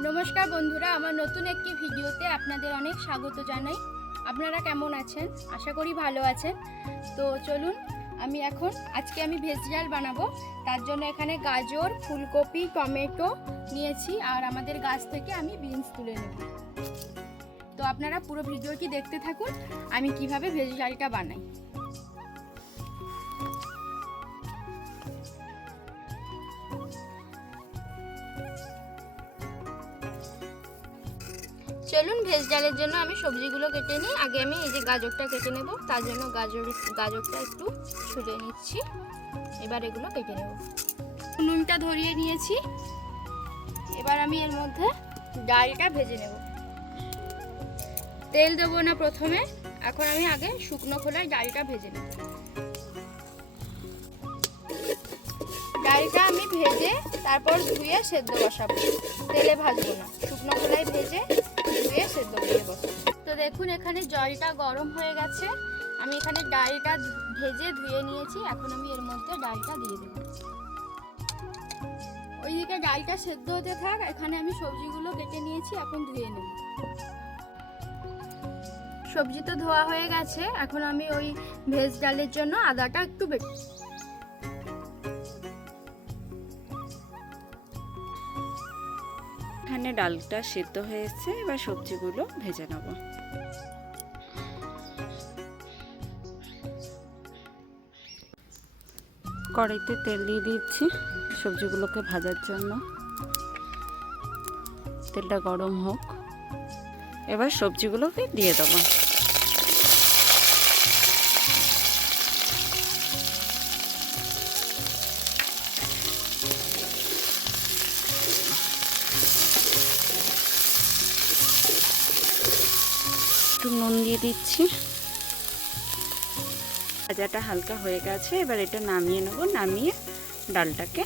নমস্কার বন্ধুরা, আমার নতুন একটি ভিডিওতে আপনাদের অনেক স্বাগত জানাই। আপনারা কেমন আছেন? আশা করি ভালো আছেন। তো চলুন, আজকে আমি ভেজ ডাল বানাবো। তার জন্য এখানে গাজর, ফুলকপি, টমেটো নিয়েছি, আর আমাদের গাছ থেকে আমি বিনস তুলে নেব। তো আপনারা পুরো ভিডিওটি দেখতে থাকুন, আমি কিভাবে ভেজ ডালটা বানাই। চলুন, ভেজ ডালের জন্য আমি সবজিগুলো কেটে নিই। আগে আমি এই যে গাজরটা কেটে নেব, তার জন্য গাজরটা একটু ছুলে নিচ্ছি। এবার এগুলো কেটে নেব। নুনটা ধরিয়ে নিয়েছি, এবার আমি এর মধ্যে ডালটা ভেজে নেব। তেল দেবো না প্রথমে, এখন আমি আগে শুকনো খোলায় ডালটা ভেজে নেব। ডালটা আমি ভেজে তারপর ধুয়ে সেদ্ধ বসাবো, তেলে ভাজবো না, শুকনো খোলায় ভেজে ধুয়ে সেদ্ধ করে বসাবো। তো দেখুন, এখানে জলটা গরম হয়ে গেছে। আমি এখানে ডালটা ভেজে ধুয়ে নিয়েছি, এখন আমি এর মধ্যে ডালটা দিয়ে দেবো। ওইদিকে ডালটা সেদ্ধ হতে থাক, এখানে আমি সবজিগুলো কেটে নিয়েছি, এখন ধুয়ে নেব। সবজি তো ধোয়া হয়ে গেছে, এখন আমি ওই ভেজ ডালের জন্য আদাটা একটু বেটে এখানে ডালটা সিদ্ধ হয়েছে, এবার সবজিগুলো ভেজে নেব। কড়াইতে তেল দিয়ে দিচ্ছি সবজিগুলোকে ভাজার জন্য। তেলটা গরম হোক, এবার সবজিগুলোকে দিয়ে দেবো। একটু নুন দিয়ে দিচ্ছি। ভাজাটা হালকা হয়ে গেছে, এবার এটা নামিয়ে নেব। নামিয়ে ডালটাকে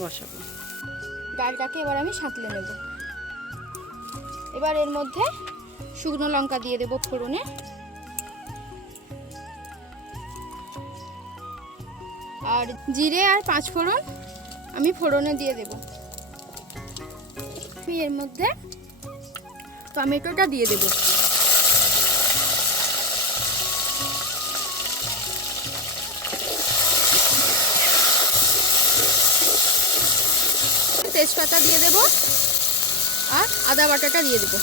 বসাবো। ডালটাকে এবার আমি সাঁতলে নেব। এবার এর মধ্যে শুকনো লঙ্কা দিয়ে দেব ফোড়নে, আর জিরে আর 5 ফোড়ন আমি ফোড়নে দিয়ে দেব। আমি এর মধ্যে টমেটোটা দিয়ে দেব। তেজপাতা দিয়ে দেব আর আদা বাটাটা দিয়ে দেব।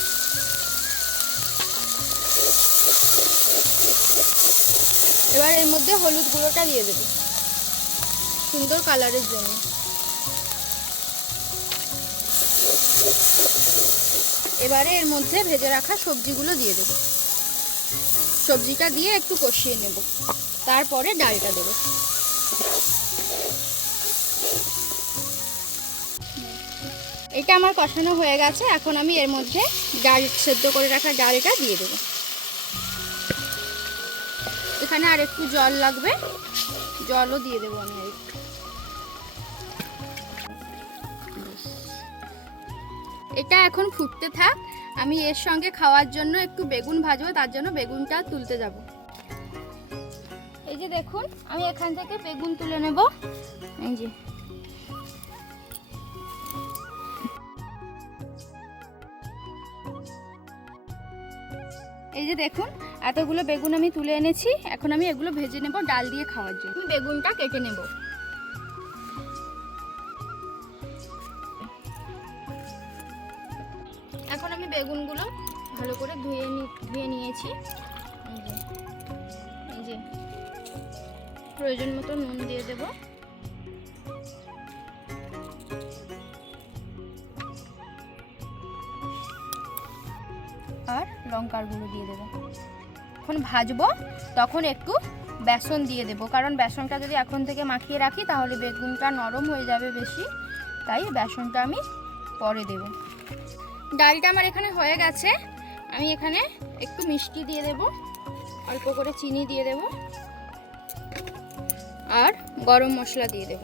এবার এর মধ্যে হলুদ গুঁড়োটা দিয়ে দেব সুন্দর কালারের জন্য। এবারে এর মধ্যে ভেজে রাখা সবজিগুলো দিয়ে দেব। সবজিটা দিয়ে একটু কষিয়ে নেব, তারপরে ডালটা দেব। এটা আমার কষানো হয়ে গেছে, এখন আমি এর মধ্যে ডাল সেদ্ধ করে রাখা ডালটা দিয়ে দেব। এখানে আর একটু জল লাগবে, জলও দিয়ে দেবো আমি একটু। এটা এখন ফুটতে থাক, আমি এর সঙ্গে খাওয়ার জন্য একটু বেগুন ভাজবো, তার জন্য বেগুনটা তুলতে যাব। এই যে দেখুন, আমি এখান থেকে বেগুন তুলে নেব। এই যে দেখুন, এতগুলো বেগুন আমি তুলে এনেছি। এখন আমি এগুলো ভেজে নেব ডাল দিয়ে খাওয়ার জন্য। আমি বেগুনটা কেটে নেব। এখন আমি বেগুনগুলো ভালো করে ধুয়ে নিয়েছি। এই যে প্রয়োজন মতো নুন দিয়ে দেব, আর লঙ্কার গুঁড়ো দিয়ে দেবো। এখন ভাজবো, তখন একটু বেসন দিয়ে দেব, কারণ বেসনটা যদি এখন থেকে মাখিয়ে রাখি তাহলে বেগুনটা নরম হয়ে যাবে বেশি, তাই বেসনটা আমি পরে দেব। ডালটা আমার এখানে হয়ে গেছে, আমি এখানে একটু মিষ্টি দিয়ে দেব, অল্প করে চিনি দিয়ে দেব, আর গরম মশলা দিয়ে দেব।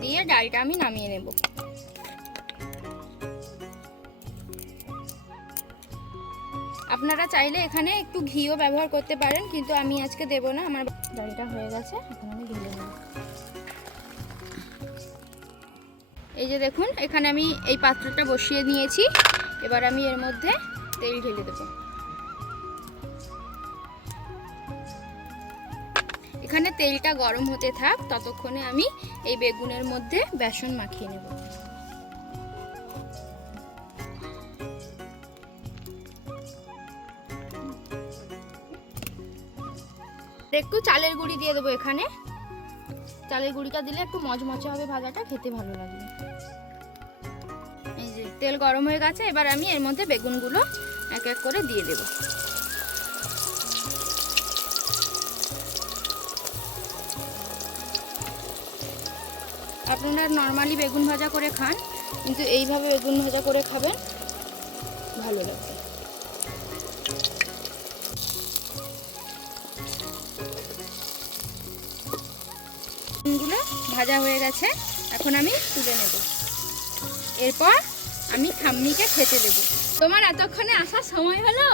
দিয়ে ডালটা আমি নামিয়ে নেব। আপনারা চাইলে এখানে একটু ঘিও ব্যবহার করতে পারেন, কিন্তু আমি আজকে দেব না। আমার ডালটা হয়ে গেছে, এখন আমি ঢেলে নেব। এই যে দেখুন, এখানে আমি এই পাত্রটা বসিয়ে নিয়েছি। এবার আমি এর মধ্যে তেল ঢেলে দেবো। এখানে তেলটা গরম হতে থাক, ততক্ষণে আমি এই বেগুনের মধ্যে বেসন মাখিয়ে নেব। একটু চালের গুঁড়ি দিয়ে দেবো এখানে। চালের গুঁড়িটা দিলে একটু মচমচে হবে, ভাজাটা খেতে ভালো লাগবে। এই যে তেল গরম হয়ে গেছে, এবার আমি এর মধ্যে বেগুনগুলো এক এক করে দিয়ে দেব। আপনারা নর্মালি বেগুন ভাজা করে খান, কিন্তু এইভাবে বেগুন ভাজা করে খাবেন, ভালো লাগবে। বেগুনগুলো ভাজা হয়ে গেছে, এখন আমি তুলে নেব। এরপর আমি ঠাম্মিকে খেতে দেব। তোমার এতক্ষণে আসার সময় হলো?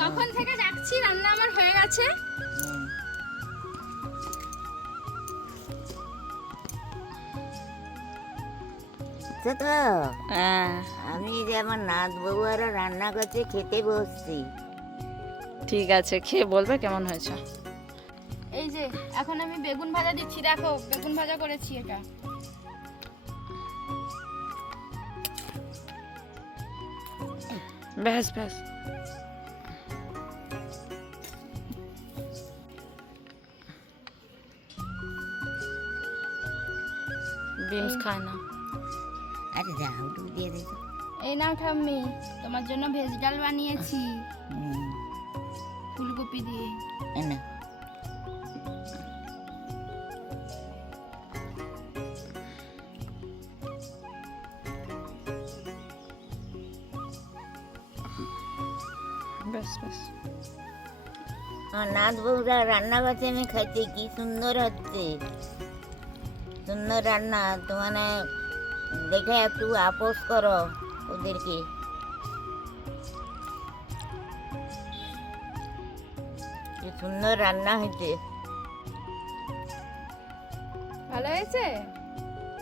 কখন থেকে ডাকছি, রান্না আমার হয়ে গেছে। তো আমি যে আমার নাত বউয়ারা রান্না করছে, খেতে বসছি। ঠিক আছে, খেয়ে বলবে কেমন হয়েছে। এই যে এখন আমি বেগুন ভাজা দিচ্ছি, দেখো বেগুন ভাজা করেছি এটা। ব্যাস ব্যাস। বিমস খায় না। আরে যা একটু দিয়ে দিত। এই নাও ঠাম্মি, তোমার জন্য ভেজ ডাল বানিয়েছি ফুলকপি দিয়ে। না ব্যাস ব্যাস। আমার নাত বউরা রান্না করছে, আমি খাইতে, কি সুন্দর হচ্ছে, সুন্দর রান্না। তো মানে দেখে একটু আপোষ করো ওদেরকে। কি সুন্দর রান্না হয়েছে। ভালো হয়েছে,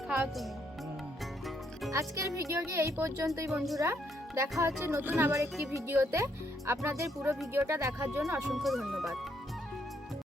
খাও তুমি। আজকের ভিডিওটি এই পর্যন্তই বন্ধুরা। দেখা হচ্ছে নতুন আবার একটি ভিডিওতে। আপনাদের পুরো ভিডিওটা দেখার জন্য অসংখ্য ধন্যবাদ।